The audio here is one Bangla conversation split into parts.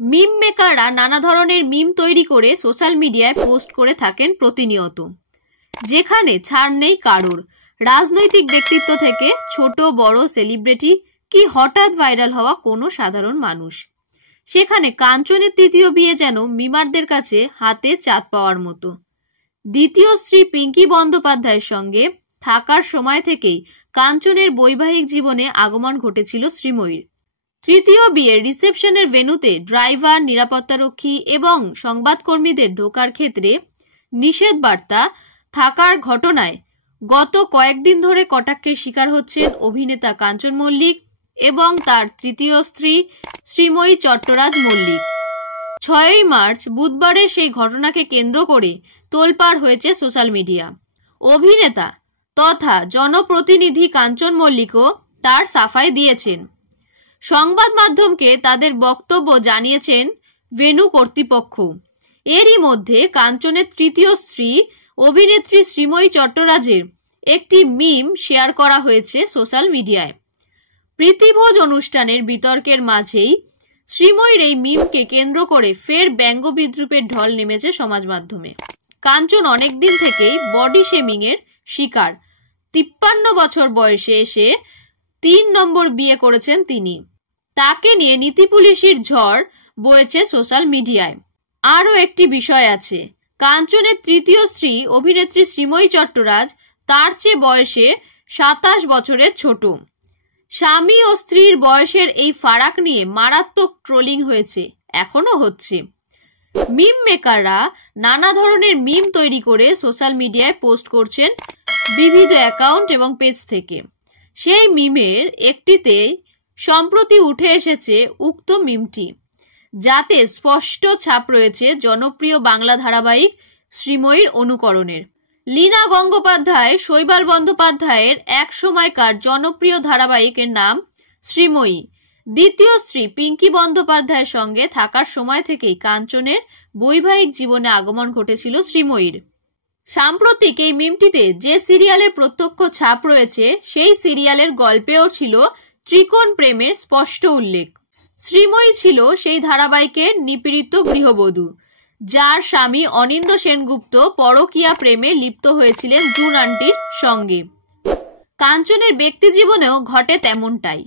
মিম মেকাররা নানা ধরনের মিম তৈরি করে সোশ্যাল মিডিয়ায় পোস্ট করে থাকেন প্রতিনিয়ত, যেখানে ছাড় নেই কারোর। রাজনৈতিক ব্যক্তিত্ব থেকে ছোট বড় সেলিব্রিটি কি হঠাৎ ভাইরাল হওয়া কোনো সাধারণ মানুষ। সেখানে কাঞ্চনের তৃতীয় বিয়ে যেন মিমারদের কাছে হাতে চাঁদ পাওয়ার মতো। দ্বিতীয় স্ত্রী পিঙ্কি বন্দ্যোপাধ্যায়ের সঙ্গে থাকার সময় থেকেই কাঞ্চনের বৈবাহিক জীবনে আগমন ঘটেছিল শ্রীময়ীর। তৃতীয় বিয়ের রিসেপশনের ভেন্যুতে ড্রাইভার, নিরাপত্তারক্ষী এবং সংবাদকর্মীদের ঢোকার ক্ষেত্রে নিষেধ বার্তা থাকার ঘটনায় গত কয়েকদিন ধরে কটাক্ষের শিকার হচ্ছেন অভিনেতা কাঞ্চন মল্লিক এবং তার তৃতীয় স্ত্রী শ্রীময়ী চট্টরাজ মল্লিক। 6ই মার্চ বুধবারের সেই ঘটনাকে কেন্দ্র করে তোলপাড় হয়েছে সোশ্যাল মিডিয়া। অভিনেতা তথা জনপ্রতিনিধি কাঞ্চন মল্লিকও তার সাফাই দিয়েছেন। সংবাদ মাধ্যমকে তাদের বক্তব্য জানিয়েছেন ভেন্যু কর্তৃপক্ষ। এরই মধ্যে কাঞ্চনের তৃতীয় স্ত্রী অভিনেত্রী শ্রীময়ী চট্টরাজের একটি মিম শেয়ার করা হয়েছে সোশ্যাল মিডিয়ায়। প্রীতিভোজ অনুষ্ঠানের বিতর্কের মাঝেই শ্রীময়ীর এই মিমকে কেন্দ্র করে ফের ব্যঙ্গ বিদ্রুপের ঢল নেমেছে সমাজ মাধ্যমে। কাঞ্চন অনেকদিন থেকেই বডি শেমিং এর শিকার। 53 বছর বয়সে এসে 3 নম্বর বিয়ে করেছেন তিনি। তাকে নিয়ে নীতি পুলিশের ঝড় বয়েছে সোশ্যাল মিডিয়ায়। আরও একটি বিষয় আছে, কাঞ্চনের তৃতীয় স্ত্রী অভিনেত্রী শ্রীময়ী চট্টরাজ তার চেয়ে বয়সে 27 বছরের ছোট। স্বামী ও স্ত্রীর বয়সের এই ফারাক নিয়ে মারাত্মক ট্রোলিং হয়েছে, এখনো হচ্ছে। মিম মেকাররা নানা ধরনের মিম তৈরি করে সোশ্যাল মিডিয়ায় পোস্ট করছেন বিবিধ অ্যাকাউন্ট এবং পেজ থেকে। সেই মিমের একটিতে সম্প্রতি উঠে এসেছে উক্ত মিমটি, যাতে স্পষ্ট ছাপ রয়েছে জনপ্রিয় বাংলা ধারাবাহিক শ্রীময়ীর অনুকরণের। লীনা গঙ্গোপাধ্যায়, শৈবাল বন্দ্যোপাধ্যায়ের এক সময়কার জনপ্রিয় ধারাবাহিকের নাম শ্রীময়ী। দ্বিতীয় স্ত্রী পিঙ্কি বন্দ্যোপাধ্যায়ের সঙ্গে থাকার সময় থেকেই কাঞ্চনের বৈবাহিক জীবনে আগমন ঘটেছিল শ্রীময়ীর। সাম্প্রতিক এই মিমটিতে যে সিরিয়ালের প্রত্যক্ষ ছাপ রয়েছে সেই সিরিয়ালের গল্পেও ছিল ত্রিকোণ প্রেমের স্পষ্ট উল্লেখ। শ্রীময়ী ছিল সেই ধারাবাহিকের নিপীড়িত গৃহবধূ, যার স্বামী অনিন্দ্য সেনগুপ্ত পরকীয়া প্রেমে লিপ্ত হয়েছিলেন জুন আন্টির সঙ্গে। কাঞ্চনের ব্যক্তি জীবনেও ঘটে তেমনটাই।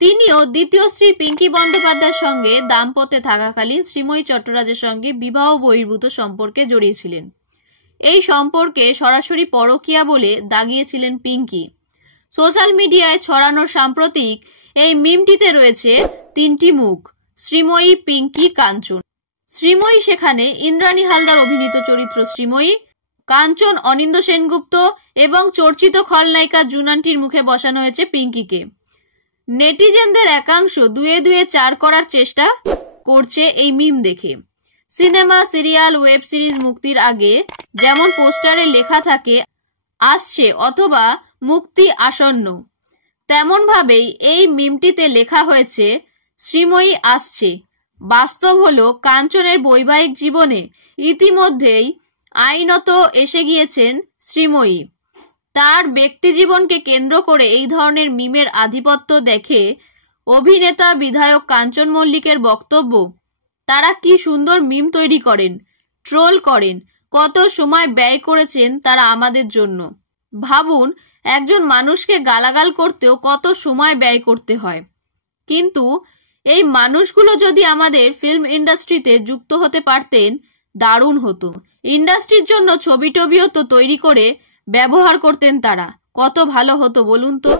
তিনিও দ্বিতীয় স্ত্রী পিঙ্কি বন্দ্যোপাধ্যায়ের সঙ্গে দাম্পত্যে থাকাকালীন শ্রীময়ী চট্টরাজের সঙ্গে বিবাহ বহির্ভূত সম্পর্কে জড়িয়েছিলেন। এই সম্পর্কে সরাসরি পরকীয়া বলে দাগিয়েছিলেন পিঙ্কি। সোশ্যাল মিডিয়ায় ছড়ানো সাম্প্রতিক এই মিমটিতে রয়েছে 3টি মুখ, শ্রীময়ী, পিঙ্কি, কাঞ্চন। শ্রীময়ী সেখানে ইন্দ্রাণী হালদার অভিনীত চরিত্র শ্রীময়ী, কাঞ্চন অনিন্দ্য সেনগুপ্ত এবং চর্চিত খলনায়িকা জুনান্টির মুখে বসানো হয়েছে পিঙ্কিকে। নেটিজেনদের একাংশ 2-2 4 করার চেষ্টা করছে এই মিম দেখে। সিনেমা, সিরিয়াল, ওয়েব সিরিজ মুক্তির আগে যেমন পোস্টারে লেখা থাকে আসছে অথবা মুক্তি আসন্ন, তেমন ভাবেই এই মিমটিতে লেখা হয়েছে শ্রীময়ী আসছে। বাস্তব হলো কাঞ্চনের বৈবাহিক জীবনে ইতিমধ্যেই আইনত এসে গিয়েছেন শ্রীময়ী। তার ব্যক্তি জীবনকে কেন্দ্র করে এই ধরনের মিমের আধিপত্য দেখে অভিনেতা বিধায়ক কাঞ্চন মল্লিকের বক্তব্য, তারা কি সুন্দর মিম তৈরি করেন, ট্রোল করেন, কত সময় ব্যয় করেছেন তারা আমাদের জন্য। ভাবুন, একজন মানুষকে গালাগাল করতেও কত সময় ব্যয় করতে হয়। কিন্তু এই মানুষগুলো যদি আমাদের ফিল্ম ইন্ডাস্ট্রিতে যুক্ত হতে পারতেন, দারুণ হতো। ইন্ডাস্ট্রির জন্য ছবি টবিও তো তৈরি করে ব্যবহার করতেন তারা, কত ভালো হতো বলুন তো।